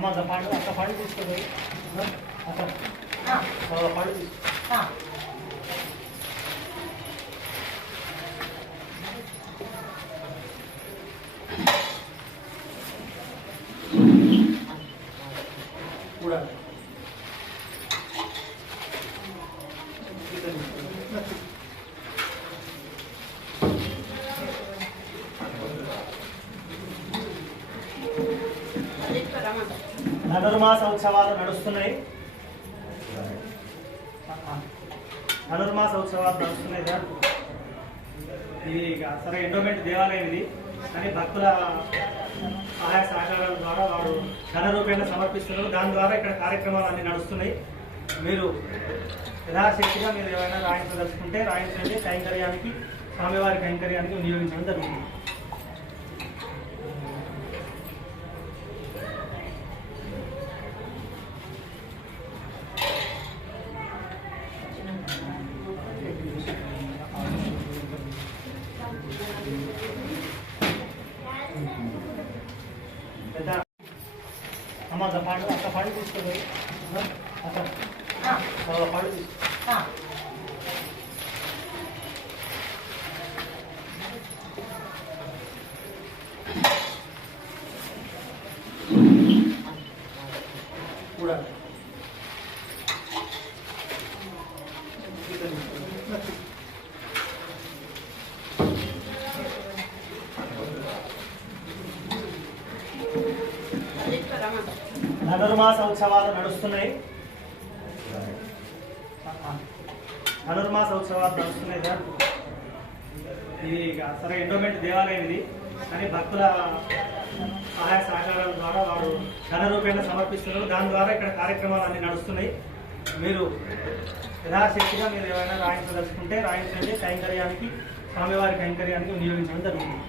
అమ్మ పండు అక్క పండు తీసుకోండి అక్క పండు తీసుకో కూడా ధనుర్మాస ఉత్సవాలు నడుస్తున్నాయి. ఇది సరే ఎండోమెంట్ దేవాలయం ఇది, కానీ భక్తుల సహాయ సహకారాల ద్వారా వారు ధన రూపేణ సమర్పిస్తున్నారు. దాని ద్వారా ఇక్కడ కార్యక్రమాలు అన్ని నడుస్తున్నాయి. మీరు యథాశక్తిగా మీరు ఏమైనా రాయించదలుచుకుంటే రాయించండి. కైంకర్యానికి, స్వామివారి కైంకర్యానికి వినియోగించడం జరుగుతుంది. అమ్మ పండు అక్క పండు తీసుకోండి అక్క పండు తీసుకో కూడా ధనుర్మాస ఉత్సవాలు నడుస్తున్నాయి. ఇది సరే ఎండోమెంట్ దేవాలయం ఇది, కానీ భక్తుల సహాయ సహకారాల ద్వారా వారు ధన రూపేణ సమర్పిస్తున్నారు. దాని ద్వారా ఇక్కడ కార్యక్రమాలు అన్ని నడుస్తున్నాయి. మీరు యథాశక్తిగా మీరు ఏమైనా రాయించదలుచుకుంటే రాయించండి. కైంకర్యానికి, స్వామివారి కైంకర్యానికి వినియోగించడం జరుగుతుంది.